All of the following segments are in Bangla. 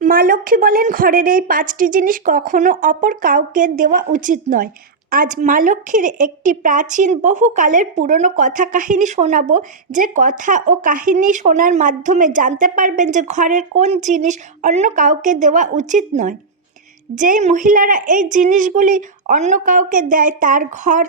মা লক্ষ্মী বলেন, ঘরের এই পাঁচটি জিনিস কখনো অপর কাউকে দেওয়া উচিত নয়। আজ মা লক্ষ্মীর একটি প্রাচীন, বহুকালের পুরনো কথা কাহিনী শোনাবো। যে কথা ও কাহিনী শোনার মাধ্যমে জানতে পারবেন যে ঘরের কোন জিনিস অন্য কাউকে দেওয়া উচিত নয়। যেই মহিলারা এই জিনিসগুলি অন্য কাউকে দেয়, তার ঘর,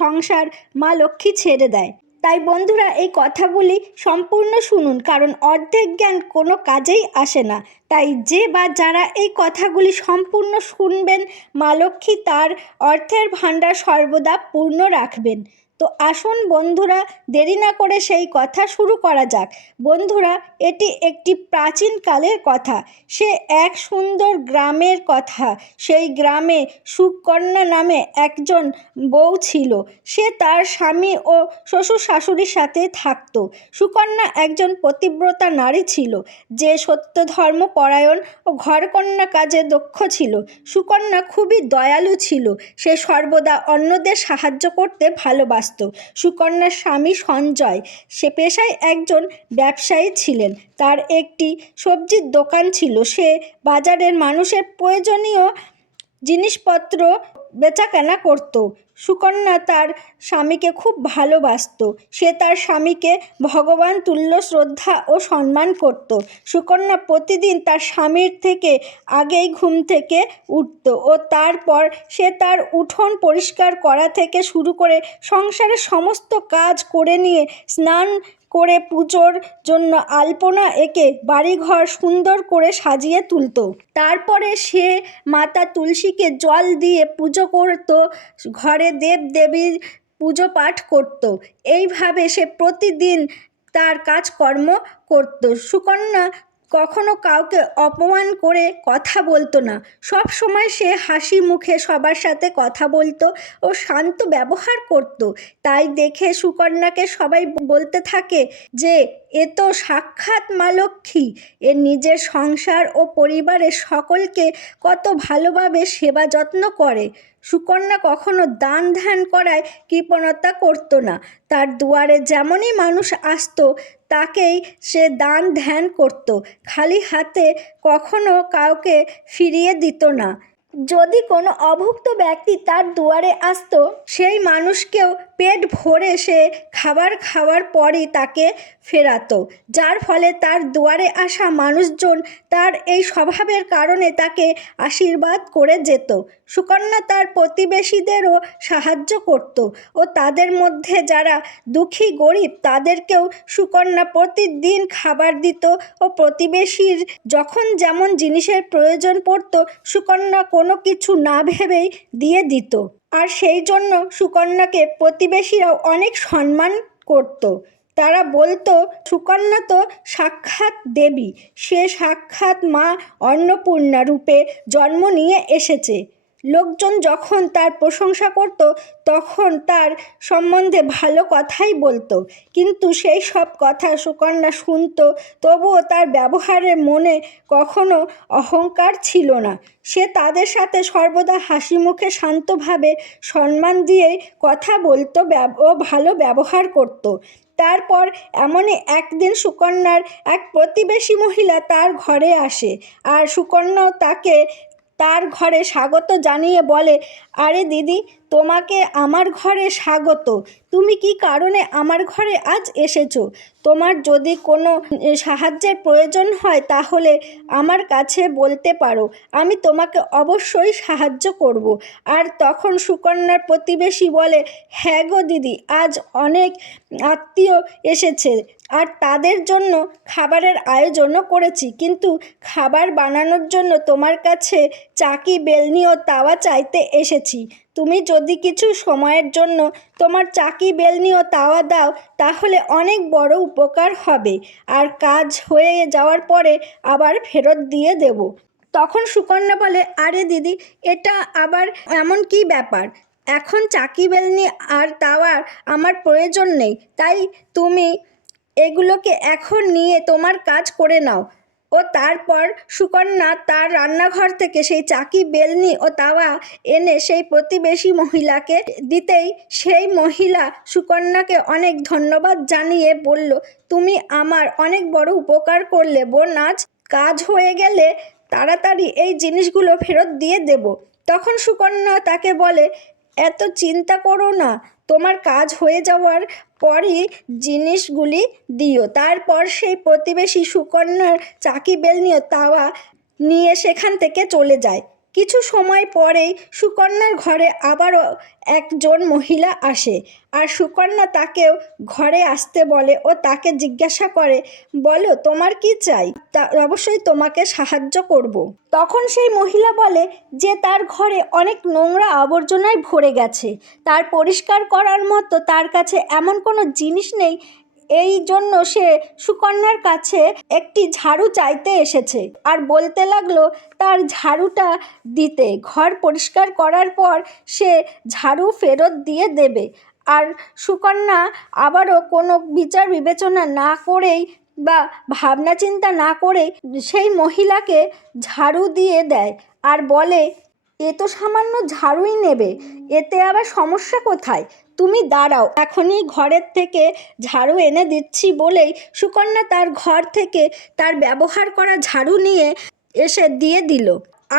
সংসার মা লক্ষ্মী ছেড়ে দেয়। তাই বন্ধুরা এই কথাগুলি সম্পূর্ণ শুনুন, কারণ অর্ধেক জ্ঞান কোনো কাজেই আসে না। তাই যে বা যারা এই কথাগুলি সম্পূর্ণ শুনবেন, মা লক্ষ্মী তার অর্থের ভাণ্ডার সর্বদা পূর্ণ রাখবেন। তো আসুন বন্ধুরা, দেরি না করে সেই কথা শুরু করা যাক। বন্ধুরা, এটি একটি প্রাচীনকালের কথা। সে এক সুন্দর গ্রামের কথা। সেই গ্রামে সুকন্যা নামে একজন বউ ছিল। সে তার স্বামী ও শ্বশুর শাশুড়ির সাথে থাকত। সুকন্যা একজন পতিব্রতা নারী ছিল। যে সত্য ধর্ম পরায়ণ ও ঘরকন্যা কাজে দক্ষ ছিল। সুকন্যা খুবই দয়ালু ছিল। সে সর্বদা অন্যদের সাহায্য করতে ভালোবাসত। সুকন্যার স্বামী সঞ্জয়, সে পেশায় একজন ব্যবসায়ী ছিলেন। তার একটি সবজির দোকান ছিল। সে বাজারের মানুষের প্রয়োজনীয় জিনিসপত্র বেচাকেনা করত। সুকন্যা তার স্বামীকে খুব ভালোবাসত। সে তার স্বামীকে ভগবান তুল্য শ্রদ্ধা ও সম্মান করত। সুকন্যা প্রতিদিন তার স্বামীর থেকে আগেই ঘুম থেকে উঠত ও তারপর সে তার উঠোন পরিষ্কার করা থেকে শুরু করে সংসারের সমস্ত কাজ করে নিয়ে স্নান করে পুজোর জন্য আলপনা এঁকে বাড়িঘর সুন্দর করে সাজিয়ে তুলত। তারপরে সে মাতা তুলসীকে জল দিয়ে পুজো করত, ঘরে দেব দেবীর পুজো পাঠ করত। এইভাবে সে প্রতিদিন তার কাজকর্ম করত। সুকন্যা কখনো কাউকে অপমান করে কথা বলতো না। সব সময় সে হাসি মুখে সবার সাথে কথা বলতো ও শান্ত ব্যবহার করত। তাই দেখে সুকন্যাকে সবাই বলতে থাকে যে, এ তো সাক্ষাৎ মা লক্ষ্মী এর নিজের সংসার ও পরিবারের সকলকে কত ভালোভাবে সেবা যত্ন করে সুকন্যা কখনো দান ধ্যান করায় কৃপণতা করতো না। তার দুয়ারে যেমনই মানুষ আসতো তাকেই সে দান ধ্যান করত, খালি হাতে কখনো কাউকে ফিরিয়ে দিত না। যদি কোনো অভুক্ত ব্যক্তি তার দুয়ারে আসতো, সেই মানুষকেও পেট ভরে সে খাবার খাওয়ার পরই তাকে ফেরাতো। যার ফলে তার দুয়ারে আসা মানুষজন তার এই স্বভাবের কারণে তাকে আশীর্বাদ করে যেত। সুকন্যা তার প্রতিবেশীদেরও সাহায্য করত ও তাদের মধ্যে যারা দুঃখী গরিব তাদেরকেও সুকন্যা প্রতিদিন খাবার দিত ও প্রতিবেশীর যখন যেমন জিনিসের প্রয়োজন পড়তো, সুকন্যা কোনো কিছু না ভেবেই দিয়ে দিত। আর সেই জন্য সুকন্যাকে প্রতিবেশীরাও অনেক সম্মান করত। তারা বলতো, সুকন্যা তো সাক্ষাৎ দেবী। সে সাক্ষাৎ মা অন্নপূর্ণা রূপে জন্ম নিয়ে এসেছে। লোকজন যখন তার প্রশংসা করত, তখন তার সম্বন্ধে ভালো কথাই বলতো। কিন্তু সেই সব কথা সুকন্যা শুনতো, তবুও তার ব্যবহারের মনে কখনো অহংকার ছিল না। সে তাদের সাথে সর্বদা হাসি মুখে শান্তভাবে সম্মান দিয়ে কথা বলতো ও ভালো ব্যবহার করত। তারপর এমনই একদিন সুকন্যার এক প্রতিবেশী মহিলা তার ঘরে আসে আর সুকন্যাও তাকে তার ঘরে স্বাগত জানিয়ে বলে, আরে দিদি তোমাকে আমার ঘরে স্বাগত। তুমি কি কারণে আমার ঘরে আজ এসেছ? তোমার যদি কোনো সাহায্যের প্রয়োজন হয় তাহলে আমার কাছে বলতে পারো। আমি তোমাকে অবশ্যই সাহায্য করব। আর তখন সুকন্যার প্রতিবেশী বলে হ্যাঁ গো দিদি, আজ অনেক আত্মীয় এসেছে। আর তাদের জন্য খাবারের আয়োজনও করেছি। কিন্তু খাবার বানানোর জন্য তোমার কাছে চাকি, বেলনি ও তাওয়া চাইতে এসেছি। তুমি যদি কিছু সময়ের জন্য তোমার চাকি বেলনি ও তাওয়া দাও, তাহলে অনেক বড় উপকার হবে। আর কাজ হয়ে যাওয়ার পরে আবার ফেরত দিয়ে দেব। তখন সুকন্যা বলে, আরে দিদি, এটা আবার এমন কি ব্যাপার? এখন চাকি বেলনি আর তাওয়ার আমার প্রয়োজন নেই। তাই তুমি এগুলোকে এখন নিয়ে তোমার কাজ করে নাও। ও তারপর সুকন্যা তার রান্নাঘর থেকে সেই চাকি, বেলনি ও তাওয়া এনে সেই প্রতিবেশী মহিলাকে দিতেই সেই মহিলা সুকন্যাকে অনেক ধন্যবাদ জানিয়ে বলল, তুমি আমার অনেক বড় উপকার করলে বোন কাজ হয়ে গেলে তাড়াতাড়ি এই জিনিসগুলো ফেরত দিয়ে দেব। তখন সুকন্যা তাকে বলে, এত চিন্তা করো না, তোমার কাজ হয়ে যাওয়ার পরই জিনিসগুলি দিও। তারপর সেই প্রতিবেশী সুকন্যার চাকি বেল নিয়ে তাওয়া নিয়ে সেখান থেকে চলে যায়। কিছু সময় পরেই সুকন্যার ঘরে আবারও একজন মহিলা আসে আর সুকন্যা তাকেও ঘরে আসতে বলে ও তাকে জিজ্ঞাসা করে, বলো, তোমার কি চাই তা অবশ্যই তোমাকে সাহায্য করব। তখন সেই মহিলা বলে যে তার ঘরে অনেক নোংরা আবর্জনায় ভরে গেছে তার পরিষ্কার করার মতো তার কাছে এমন কোনো জিনিস নেই এই জন্য সে সুকন্যার কাছে একটি ঝাড়ু চাইতে এসেছে আর বলতে লাগল, তার ঝাড়ুটা দিতে। ঘর পরিষ্কার করার পর সে ঝাড়ু ফেরত দিয়ে দেবে। আর সুকন্যা আবারও কোনো বিচার বিবেচনা না করেই বা ভাবনা চিন্তা না করেই সেই মহিলাকে ঝাড়ু দিয়ে দেয় আর বলে, এ তো সামান্য ঝাড়ুই নেবে। এতে আবার সমস্যা কোথায়? তুমি দাঁড়াও, এখনই ঘরের থেকে ঝাড়ু এনে দিচ্ছি বলেই সুকন্যা তার ঘর থেকে তার ব্যবহার করা ঝাড়ু নিয়ে এসে দিয়ে দিল।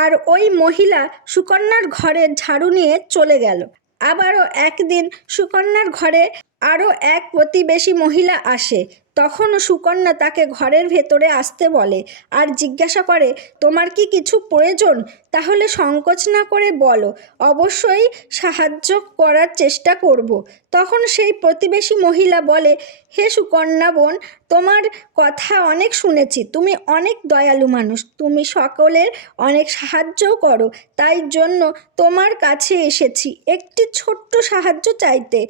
আর ওই মহিলা সুকন্যার ঘরের ঝাড়ু নিয়ে চলে গেল। আবারও একদিন সুকন্যার ঘরে আরও এক প্রতিবেশী মহিলা আসে। তখনও সুকন্যা তাকে ঘরের ভেতরে আসতে বলে আর জিজ্ঞাসা করে, তোমার কি কিছু প্রয়োজন? তাহলে সংকোচ না করে বলো। অবশ্যই সাহায্য করার চেষ্টা করব। তখন সেই প্রতিবেশী মহিলা বলে, হে সুকন্যা বোন, তোমার কথা অনেক শুনেছি। তুমি অনেক দয়ালু মানুষ। তুমি সকলের অনেক সাহায্যও করো। তাই জন্য তোমার কাছে এসেছি। একটি ছোট্ট সাহায্য চাইতে।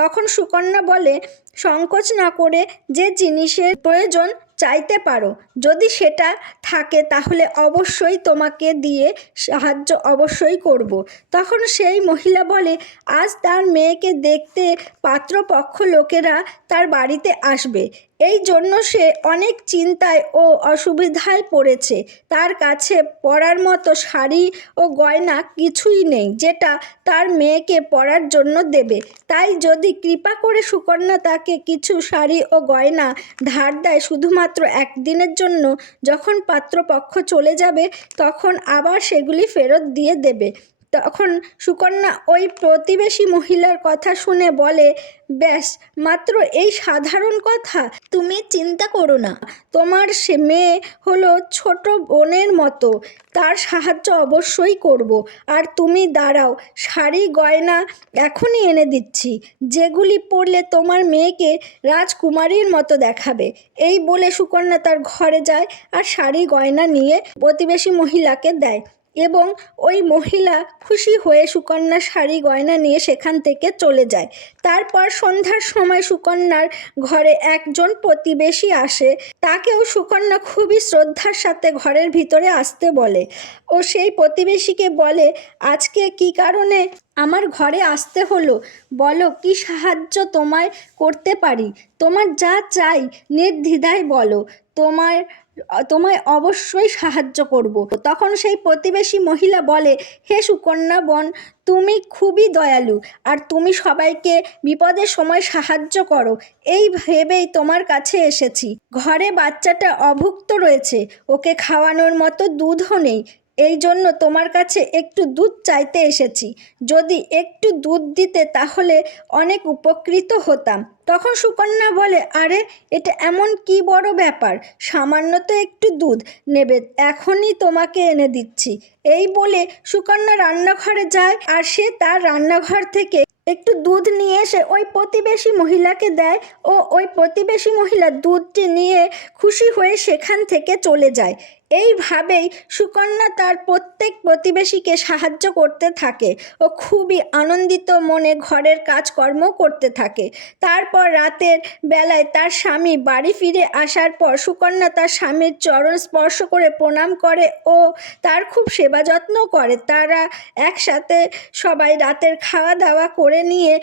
তখন সুকন্যা বলে, সংকোচ না করে যে জিনিসের প্রয়োজন চাইতে পারো যদি সেটা থাকে তাহলে অবশ্যই তোমাকে দিয়ে সাহায্য অবশ্যই করব। তখন সেই মহিলা বলে, আজ তার মেয়েকে দেখতে পাত্রপক্ষ লোকেরা তার বাড়িতে আসবে এই জন্য সে অনেক চিন্তায় ও অসুবিধায় পড়েছে। তার কাছে পরার মতো শাড়ি ও গয়না কিছুই নেই, যেটা তার মেয়েকে পরার জন্য দেবে। তাই যদি কৃপা করে সুকন্যা তাকে কিছু শাড়ি ও গয়না ধার দেয় শুধুমাত্র একদিনের জন্য, যখন পাত্রপক্ষ চলে যাবে, তখন আবার সেগুলি ফেরত দিয়ে দেবে। তখন সুকন্যা ওই প্রতিবেশী মহিলার কথা শুনে বলে, ব্যাস, মাত্র এই সাধারণ কথা? তুমি চিন্তা করো না। তোমার সে মেয়ে হলো ছোট বোনের মতো। তার সাহায্য অবশ্যই করব। আর তুমি দাঁড়াও, শাড়ি, গয়না এখনই এনে দিচ্ছি। যেগুলি পরলে তোমার মেয়েকে রাজকুমারীর মতো দেখাবে। এই বলে সুকন্যা তার ঘরে যায় আর শাড়ি, গয়না নিয়ে প্রতিবেশী মহিলাকে দেয়। এবং ওই মহিলা খুশি হয়ে সুকন্যার শাড়ি গয়না নিয়ে সেখান থেকে চলে যায়। তারপর সন্ধ্যার সময় সুকন্যার ঘরে একজন প্রতিবেশী আসে। তাকেও সুকন্যা খুবই শ্রদ্ধার সাথে ঘরের ভিতরে আসতে বলে। ও সেই প্রতিবেশীকে বলে, আজকে কি কারণে আমার ঘরে আসতে হলো? বলো, কি সাহায্য তোমায় করতে পারি? তোমার যা চাই, নির্দ্বিধায় বলো। তোমার তোমায় অবশ্যই সাহায্য করব। তখন সেই প্রতিবেশী মহিলা বলে, হে সুকন্যা বন, তুমি খুবই দয়ালু আর তুমি সবাইকে বিপদের সময় সাহায্য করো। এই ভেবেই তোমার কাছে এসেছি। ঘরে বাচ্চাটা অভুক্ত রয়েছে। ওকে খাওয়ানোর মতো দুধও নেই। এই জন্য তোমার কাছে একটু দুধ চাইতে এসেছি। যদি একটু দুধ দিতে তাহলে অনেক উপকৃত হতাম। তখন সুকন্যা বলে, আরে, এটা এমন কি বড় ব্যাপার? সামান্য তো একটু দুধ নেবে, এখনই তোমাকে এনে দিচ্ছি। এই বলে সুকন্যা রান্নাঘরে যায় আর সে তার রান্নাঘর থেকে একটু দুধ নিয়ে এসে ওই প্রতিবেশী মহিলাকে দেয় ও ওই প্রতিবেশী মহিলা দুধটি নিয়ে খুশি হয়ে সেখান থেকে চলে যায়। এইভাবেই সুকন্যা তার প্রত্যেক প্রতিবেশীকে সাহায্য করতে থাকে ও খুবই আনন্দিত মনে ঘরের কাজকর্ম করতে থাকে। তারপর রাতের বেলায় তার স্বামী বাড়ি ফিরে আসার পর সুকন্যা তার স্বামীর চরণ স্পর্শ করে প্রণাম করে ও তার খুব সেবা যত্ন করে। তারা একসাথে সবাই রাতের খাওয়া দাওয়া করে নিয়ে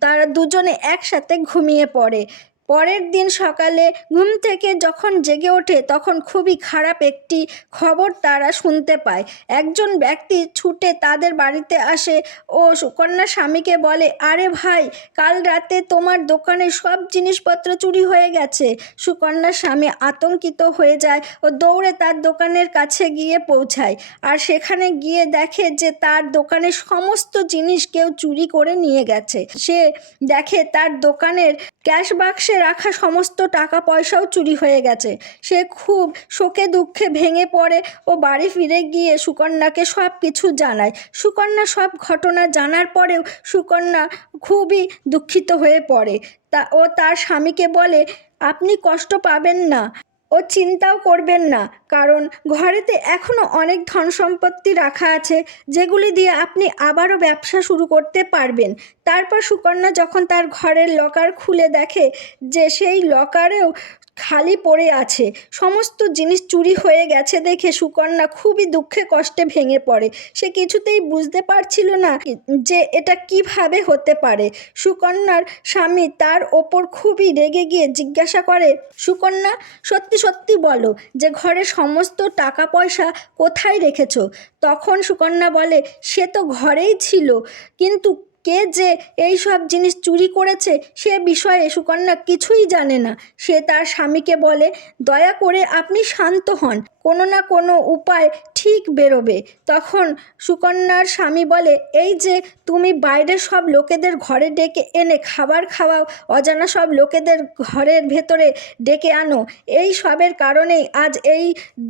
তারা দুজনে একসাথে ঘুমিয়ে পড়ে। পরের দিন সকালে ঘুম থেকে যখন জেগে ওঠে, তখন খুবই খারাপ একটি খবর তারা শুনতে পায়। একজন ব্যক্তি ছুটে তাদের বাড়িতে আসে ও সুকন্যা স্বামীকে বলে, আরে ভাই, কাল রাতে তোমার দোকানে সব জিনিসপত্র চুরি হয়ে গেছে। সুকন্যা স্বামী আতঙ্কিত হয়ে যায় ও দৌড়ে তার দোকানের কাছে গিয়ে পৌঁছায়। আর সেখানে গিয়ে দেখে যে তার দোকানের সমস্ত জিনিস কেউ চুরি করে নিয়ে গেছে। সে দেখে তার দোকানের ক্যাশ বাক্সে রাখা সমস্ত টাকা পয়সাও চুরি হয়ে গেছে। সে খুব শোকে দুঃখে ভেঙে পড়ে ও বাড়ি ফিরে গিয়ে সুকন্যাকে সব কিছু জানায়। সুকন্যা সব ঘটনা জানার পরেও সুকন্যা খুবই দুঃখিত হয়ে পড়ে। তা ও তার স্বামীকে বলে, আপনি কষ্ট পাবেন না। ও চিন্তাও করবেন না, কারণ ঘরেতে এখনও অনেক ধন সম্পত্তি রাখা আছে, যেগুলি দিয়ে আপনি আবারও ব্যবসা শুরু করতে পারবেন। তারপর সুকন্যা যখন তার ঘরের লকার খুলে দেখে যে সেই লকারেও খালি পড়ে আছে। সমস্ত জিনিস চুরি হয়ে গেছে দেখে সুকন্যা খুবই দুঃখে কষ্টে ভেঙে পড়ে। সে কিছুতেই বুঝতে পারছিল না যে এটা কীভাবে হতে পারে। সুকন্যার স্বামী তার ওপর খুবই রেগে গিয়ে জিজ্ঞাসা করে, সুকন্যা, সত্যি সত্যি বলো যে ঘরে সমস্ত টাকা পয়সা কোথায় রেখেছো? তখন সুকন্যা বলে, সে তো ঘরেই ছিল। কিন্তু কে যে এই সব জিনিস চুরি করেছে সে বিষয়ে সুকন্যা কিছুই জানে না। সে তার স্বামীকে বলে, দয়া করে আপনি শান্ত হন, কোনো না কোনো উপায় ঠিক বেরোবে। তখন সুকন্যার স্বামী বলে, এই যে তুমি বাইরের সব লোকেদের ঘরে ডেকে এনে খাবার খাওয়াও, অজানা সব লোকেদের ঘরের ভেতরে ডেকে আনো, এই সবের কারণেই আজ এই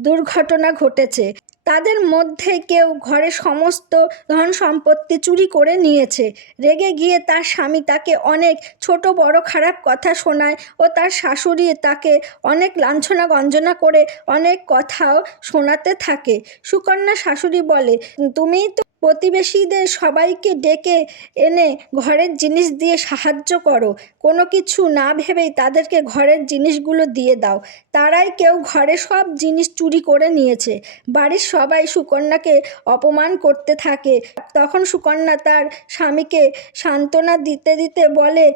দুর্ঘটনা ঘটেছে। তাদের মধ্যে কেউ ঘরের সমস্ত ধন সম্পত্তি চুরি করে নিয়েছে। রেগে গিয়ে তার স্বামী তাকে অনেক ছোট, বড়, খারাপ কথা শোনায় ও তার শাশুড়ি তাকে অনেক লাঞ্ছনা গঞ্জনা করে অনেক কথাও শোনাতে থাকে। সুকন্যা শাশুড়ি বলে তুমিই তো প্রতিবেশীদের সবাইকে ডেকে এনে ঘরের জিনিস দিয়ে সাহায্য করো। কোনো কিছু না ভেবেই তাদেরকে ঘরের জিনিসগুলো দিয়ে দাও। তারাই কেউ ঘরে সব জিনিস চুরি করে নিয়েছে। বাড়ির সবাই সুকন্যাকে অপমান করতে থাকে। তখন সুকন্যা তার স্বামীকে সান্ত্বনা দিতে দিতে বলে,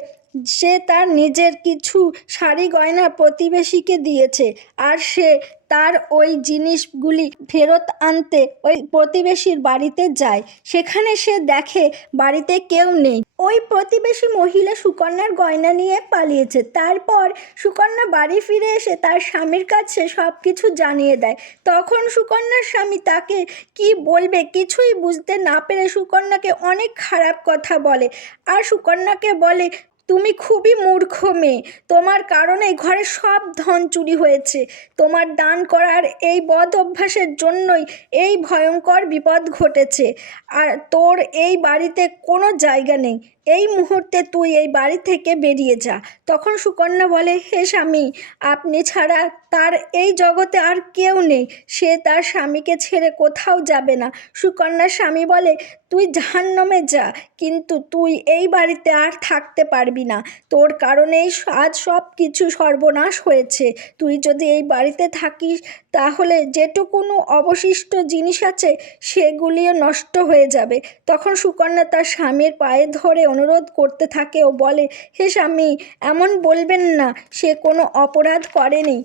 সে তার নিজের কিছু শাড়ি গয়না প্রতিবেশীকে দিয়েছে, আর সে তার ওই জিনিসগুলি ফেরত আনতে ওই প্রতিবেশীর বাড়িতে যায়। সেখানে সে দেখে বাড়িতে কেউ নেই। ওই প্রতিবেশী মহিলা সুকন্যার গয়না নিয়ে পালিয়েছে। তারপর সুকন্যা বাড়ি ফিরে এসে তার স্বামীর কাছে সব কিছু জানিয়ে দেয়। তখন সুকন্যার স্বামী তাকে কি বলবে কিছুই বুঝতে না পেরে সুকন্যাকে অনেক খারাপ কথা বলে। আর সুকন্যাকে বলে তুমি খুবই মূর্খ মেয়ে। তোমার কারণে ঘরে সব ধন চুরি হয়েছে। তোমার দান করার এই বদ অভ্যাসের জন্যই এই ভয়ঙ্কর বিপদ ঘটেছে। আর তোর এই বাড়িতে কোনো জায়গা নেই। এই মুহূর্তে তুই এই বাড়ি থেকে বেরিয়ে যা। তখন সুকন্যা বলে, হে স্বামী, আপনি ছাড়া তার এই জগতে আর কেউ নেই। সে তার স্বামীকে ছেড়ে কোথাও যাবে না। সুকন্যার স্বামী বলে, তুই জাহান্নামে যা, কিন্তু তুই এই বাড়িতে আর থাকতে পারবি না। তোর কারণেই আজ সব কিছু সর্বনাশ হয়েছে। তুই যদি এই বাড়িতে থাকিস, তাহলে যেটুকুনো অবশিষ্ট জিনিস আছে, সেগুলিও নষ্ট হয়ে যাবে। তখন সুকন্যা তার স্বামীর পায়ে ধরে অনুরোধ করতে থাকে ও বলে হে স্বামী এমন বলবেন না সে কোনো অপরাধ করেনি।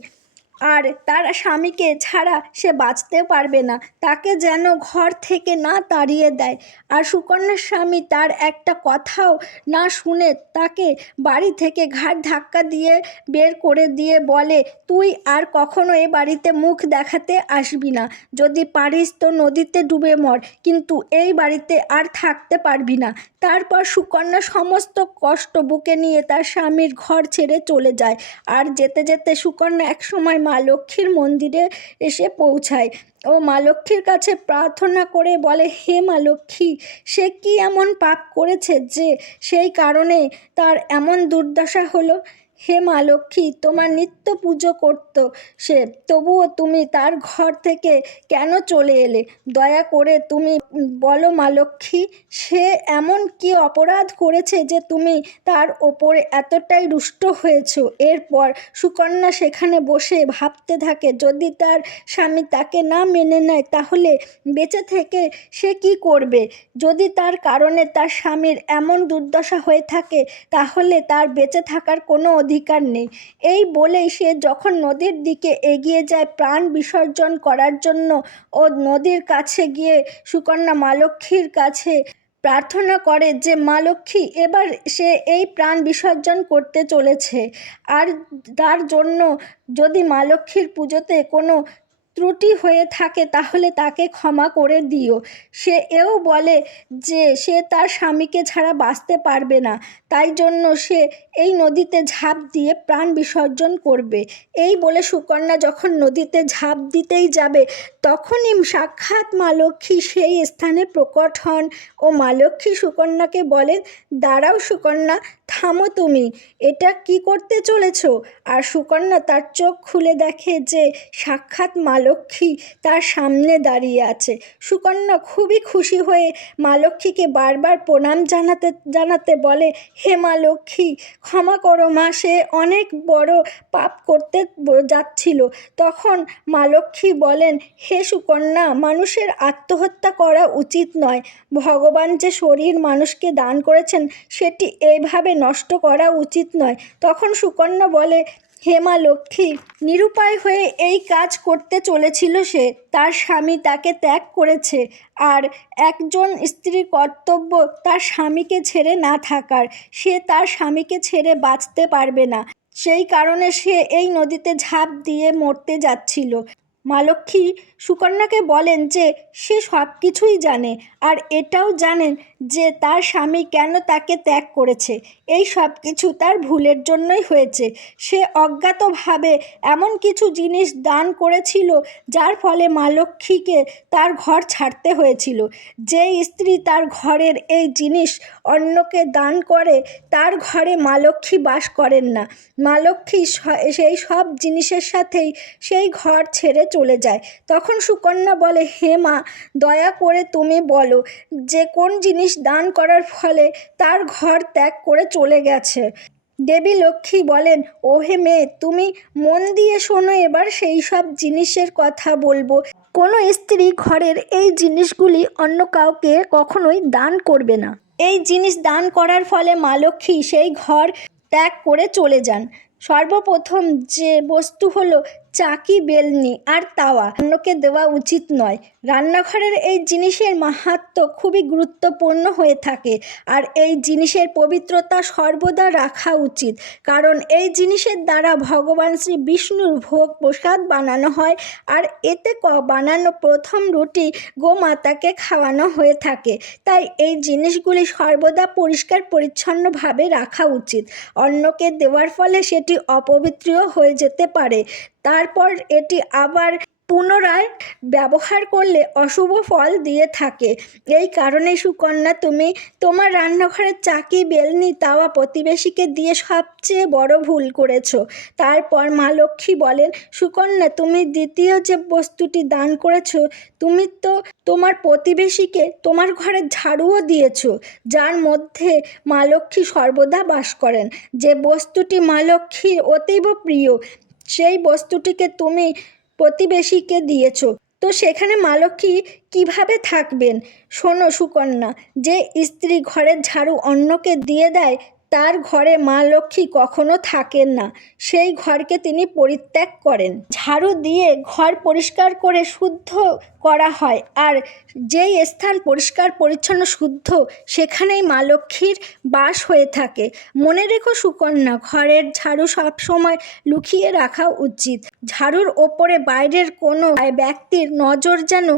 আর তার স্বামীকে ছাড়া সে বাঁচতেও পারবে না। তাকে যেন ঘর থেকে না তাড়িয়ে দেয়। আর সুকন্যার স্বামী তার একটা কথাও না শুনে তাকে বাড়ি থেকে ঘাট ধাক্কা দিয়ে বের করে দিয়ে বলে, তুই আর কখনো এ বাড়িতে মুখ দেখাতে আসবি না। যদি পারিস তো নদীতে ডুবে মর, কিন্তু এই বাড়িতে আর থাকতে পারবি না তারপর সুকন্যা সমস্ত কষ্ট বুকে নিয়ে তার স্বামীর ঘর ছেড়ে চলে যায়। আর যেতে যেতে সুকন্যা একসময় মা লক্ষ্মীর মন্দিরে এসে পৌঁছায় ও মা লক্ষ্মীর কাছে প্রার্থনা করে বলে, হে মা লক্ষ্মী, সে কি এমন পাপ করেছে যে সেই কারণে তার এমন দুর্দশা হলো? হে মা লক্ষ্মী, তোমার নিত্য পুজো করত সে। তবুও তুমি তার ঘর থেকে কেন চলে এলে? দয়া করে তুমি বলো মা লক্ষ্মী, সে এমন কি অপরাধ করেছে যে তুমি তার ওপরে এতটাই রুষ্ট হয়েছো? এরপর সুকন্যা সেখানে বসে ভাবতে থাকে, যদি তার স্বামী তাকে না মেনে নেয়, তাহলে বেঁচে থেকে সে কি করবে? যদি তার কারণে তার স্বামীর এমন দুর্দশা হয়ে থাকে, তাহলে তার বেঁচে থাকার কোনো অধিকার নেই। এই বলেই সে যখন নদীর দিকে এগিয়ে যায় প্রাণ বিসর্জন করার জন্য ও নদীর কাছে গিয়ে সুকন্যা মা লক্ষ্মীর কাছে প্রার্থনা করে যে, মা লক্ষ্মী, এবার সে এই প্রাণ বিসর্জন করতে চলেছে। আর তার জন্য যদি মা লক্ষ্মীর পুজোতে কোনো ত্রুটি হয়ে থাকে, তাহলে তাকে ক্ষমা করে দিও। সে এও বলে যে, সে তার স্বামীকে ছাড়া বাঁচতে পারবে না, তাই জন্য সে এই নদীতে ঝাঁপ দিয়ে প্রাণ বিসর্জন করবে। এই বলে সুকন্যা যখন নদীতে ঝাঁপ দিতেই যাবে, তখনই সাক্ষাৎ মা লক্ষ্মী সেই স্থানে প্রকট হন ও মা লক্ষ্মী সুকন্যাকে বলেন দাঁড়াও সুকন্যা থামো তুমি, এটা কি করতে চলেছ? আর সুকন্যা তার চোখ খুলে দেখে যে সাক্ষাৎ মা লক্ষ্মী তার সামনে দাঁড়িয়ে আছে। সুকন্যা খুবই খুশি হয়ে মা লক্ষ্মীকে বারবার প্রণাম জানাতে জানাতে বলে, হে মা লক্ষ্মী, ক্ষমা করো মা, সে অনেক বড় পাপ করতে যাচ্ছিল। তখন মা লক্ষ্মী বলেন, হে সুকন্যা, মানুষের আত্মহত্যা করা উচিত নয়। ভগবান যে শরীর মানুষকে দান করেছেন, সেটি এইভাবে নষ্ট করা উচিত নয়। তখন সুকন্যা বলে, হে মা লক্ষ্মী, নিরুপায় হয়ে এই কাজ করতে চলেছিল সে। তার স্বামী তাকে ত্যাগ করেছে। আর একজন স্ত্রীর কর্তব্য তার স্বামীকে ছেড়ে না থাকার। সে তার স্বামীকে ছেড়ে বাঁচতে পারবে না। সেই কারণে সে এই নদীতে ঝাঁপ দিয়ে মরতে যাচ্ছিল। মা লক্ষ্মী সুকন্যাকে বলেন যে সে সব কিছুই জানে আর এটাও জানেন যে তার স্বামী কেন তাকে ত্যাগ করেছে। এই সব কিছু তার ভুলের জন্যই হয়েছে। সে অজ্ঞাতভাবে এমন কিছু জিনিস দান করেছিল যার ফলে মা লক্ষ্মীকে তার ঘর ছাড়তে হয়েছিল। যেই স্ত্রী তার ঘরের এই জিনিস অন্যকে দান করে, তার ঘরে মা লক্ষ্মী বাস করেন না। মা লক্ষ্মী সেই সব জিনিসের সাথেই সেই ঘর ছেড়ে চলে যায়। তখন সুকন্যা বলে, হে মা, দয়া করে তুমি বলো, যে কোন জিনিস দান করার ফলে তার ঘর ত্যাগ করে চলে গেছে? দেবী লক্ষ্মী বলেন ও হে মেয়ে, তুমি মন দিয়ে শোনো এবার সেই সব জিনিসের কথা বলব। কোনো স্ত্রী ঘরের এই জিনিসগুলি অন্য কাউকে কখনোই দান করবে না। এই জিনিস দান করার ফলে মা লক্ষ্মী সেই ঘর ত্যাগ করে চলে যান। সর্বপ্রথম যে বস্তু হলো চাকি, বেলনি আর তাওয়া অন্যকে দেওয়া উচিত নয়। রান্নাঘরের এই জিনিসের মাহাত্ম্য খুবই গুরুত্বপূর্ণ হয়ে থাকে আর এই জিনিসের পবিত্রতা সর্বদা রাখা উচিত। কারণ এই জিনিসের দ্বারা ভগবান শ্রী বিষ্ণুর ভোগ প্রসাদ বানানো হয় আর এতে ক বানানো প্রথম রুটি গোমাতাকে খাওয়ানো হয়ে থাকে। তাই এই জিনিসগুলি সর্বদা পরিষ্কার, পরিচ্ছন্নভাবে রাখা উচিত। অন্যকে দেওয়ার ফলে সেটি অপবিত্রও হয়ে যেতে পারে। তারপর এটি আবার পুনরায় ব্যবহার করলে অশুভ ফল দিয়ে থাকে। এই কারণে, সুকন্যা, তুমি তোমার রান্নাঘরের চাকি, বেলনি, তাওয়া প্রতিবেশীকে দিয়ে সবচেয়ে বড় ভুল করেছ। তারপর মা লক্ষ্মী বলেন, সুকন্যা, তুমি দ্বিতীয় যে বস্তুটি দান করেছ, তুমি তো তোমার প্রতিবেশীকে তোমার ঘরে ঝাড়ুও দিয়েছ, যার মধ্যে মা লক্ষ্মী সর্বদা বাস করেন। যে বস্তুটি মা লক্ষ্মীর অতীব প্রিয় সেই বস্তুটিকে তুমি প্রতিবেশীকে দিয়েছ। তো সেখানে মা লক্ষ্মী কীভাবে থাকবেন? শোনো সুকন্যা, যে স্ত্রী ঘরের ঝাড়ু অন্যকে দিয়ে দেয় তার ঘরে মা লক্ষ্মী কখনো থাকেন না। সেই ঘরকে তিনি পরিত্যাগ করেন। ঝাড়ু দিয়ে ঘর পরিষ্কার করে শুদ্ধ করা হয় আর যেই স্থান পরিষ্কার, পরিচ্ছন্ন, শুদ্ধ, সেখানেই মা লক্ষ্মীর বাস হয়ে থাকে। মনে রেখো সুকন্যা, ঘরের ঝাড়ু সবসময় লুকিয়ে রাখা উচিত। ঝাড়ুর ওপরে বাইরের কোনো ব্যক্তির নজর যেন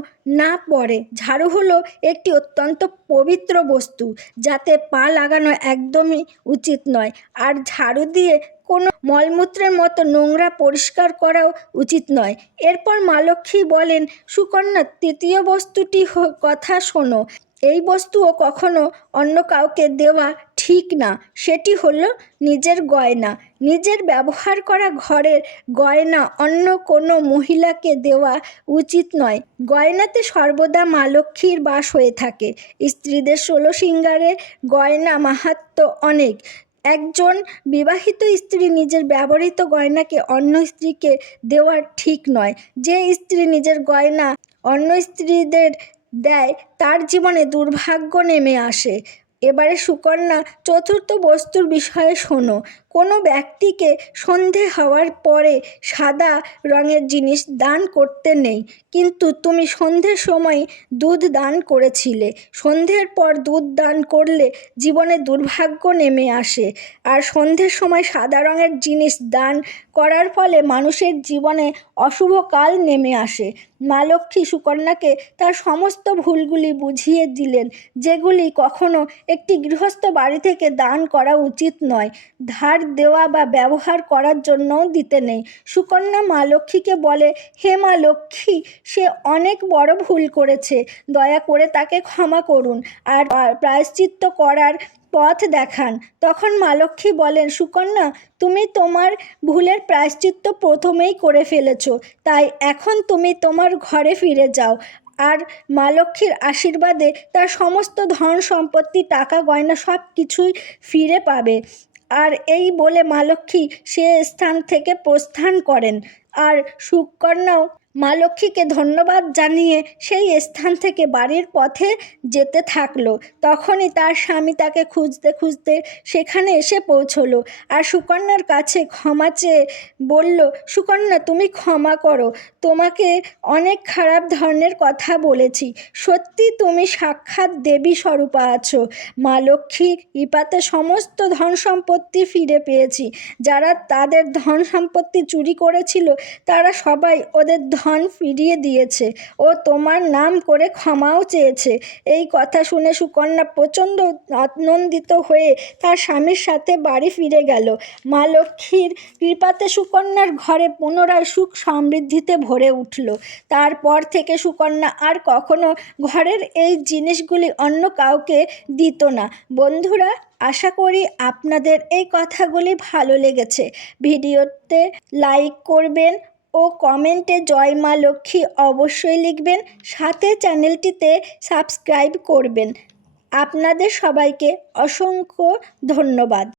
না পড়ে। ঝাড়ু হলো একটি অত্যন্ত পবিত্র বস্তু, যাতে পা লাগানো একদমই উচিত নয়, আর ঝাড়ু দিয়ে কোনো মলমূত্রের মতো নোংরা পরিষ্কার করাও উচিত নয়। এরপর মা লক্ষ্মী বলেন, সুকন্যা, তৃতীয় বস্তুটি কথা শোনো। এই বস্তুও কখনো অন্য কাউকে দেওয়া ঠিক না। সেটি হলো নিজের গয়না। নিজের ব্যবহার করা ঘরের গয়না অন্য কোনো মহিলাকে দেওয়া উচিত নয়। গয়নাতে সর্বদা মা লক্ষ্মীর বাস হয়ে থাকে। স্ত্রীদের ষোলো সিঙ্গারে গয়না মাহাত্ম্য অনেক। একজন বিবাহিত স্ত্রী নিজের ব্যবহৃত গয়নাকে অন্য স্ত্রীকে দেওয়া ঠিক নয়। যে স্ত্রী নিজের গয়না অন্য স্ত্রীদের দেয় তার জীবনে দুর্ভাগ্য নেমে আসে। এবারে সুকন্যা চতুর্থ বস্তুর বিষয়ে শোনো। কোনো ব্যক্তিকে সন্ধে হওয়ার পরে সাদা রঙের জিনিস দান করতে নেই। কিন্তু তুমি সন্ধ্যের সময় দুধ দান করেছিলে। সন্ধ্যের পর দুধ দান করলে জীবনে দুর্ভাগ্য নেমে আসে। আর সন্ধ্যের সময় সাদা রঙের জিনিস দান করার ফলে মানুষের জীবনে অশুভ কাল নেমে আসে। মা লক্ষ্মী সুকন্যাকে তার সমস্ত ভুলগুলি বুঝিয়ে দিলেন, যেগুলি কখনো একটি গৃহস্থ বাড়ি থেকে দান করা উচিত নয়। ধার দেওয়া বা ব্যবহার করার জন্যও দিতে নেই। সুকন্যা মা লক্ষ্মীকে বলে, হে মা লক্ষ্মী, সে অনেক বড় ভুল করেছে। দয়া করে তাকে ক্ষমা করুন আর প্রায়শ্চিত্ত করার পথ দেখান। তখন মা লক্ষ্মী বলেন, সুকন্যা, তুমি তোমার ভুলের প্রায়শ্চিত্ত প্রথমেই করে ফেলেছ। তাই এখন তুমি তোমার ঘরে ফিরে যাও। আর মা লক্ষ্মীর আশীর্বাদে তার সমস্ত ধন সম্পত্তি টাকা গয়না সব কিছুই ফিরে পাবে। আর এই বলে মা লক্ষ্মী সে স্থান থেকে প্রস্থান করেন। আর সুকন্যাও মা লক্ষ্মীকে ধন্যবাদ জানিয়ে সেই স্থান থেকে বাড়ির পথে যেতে থাকল। তখনই তার স্বামী তাকে খুঁজতে খুঁজতে সেখানে এসে পৌঁছলো আর সুকন্যার কাছে ক্ষমা চেয়ে বলল, সুকন্যা, তুমি ক্ষমা করো। তোমাকে অনেক খারাপ ধরনের কথা বলেছি। সত্যি তুমি সাক্ষাৎ দেবী স্বরূপা আছো। মা লক্ষ্মীর ইপাতে সমস্ত ধন সম্পত্তি ফিরে পেয়েছি। যারা তাদের ধন সম্পত্তি চুরি করেছিল, তারা সবাই ওদের ধন ফিরিয়ে দিয়েছে। ও তোমার নাম করে ক্ষমাও চেয়েছে। এই কথা শুনে সুকন্যা প্রচণ্ড আনন্দিত হয়ে তার স্বামীর সাথে বাড়ি ফিরে গেল। মা লক্ষ্মীর কৃপাতে সুকন্যার ঘরে পুনরায় সুখ সমৃদ্ধিতে ভরে উঠল। তারপর থেকে সুকন্যা আর কখনো ঘরের এই জিনিসগুলি অন্য কাউকে দিত না। বন্ধুরা, আশা করি আপনাদের এই কথাগুলি ভালো লেগেছে। ভিডিওতে লাইক করবেন ও কমেন্টে জয় মা লক্ষ্মী অবশ্যই লিখবেন, সাথে চ্যানেলটিতে সাবস্ক্রাইব করবেন। আপনাদের সবাইকে অসংখ্য ধন্যবাদ।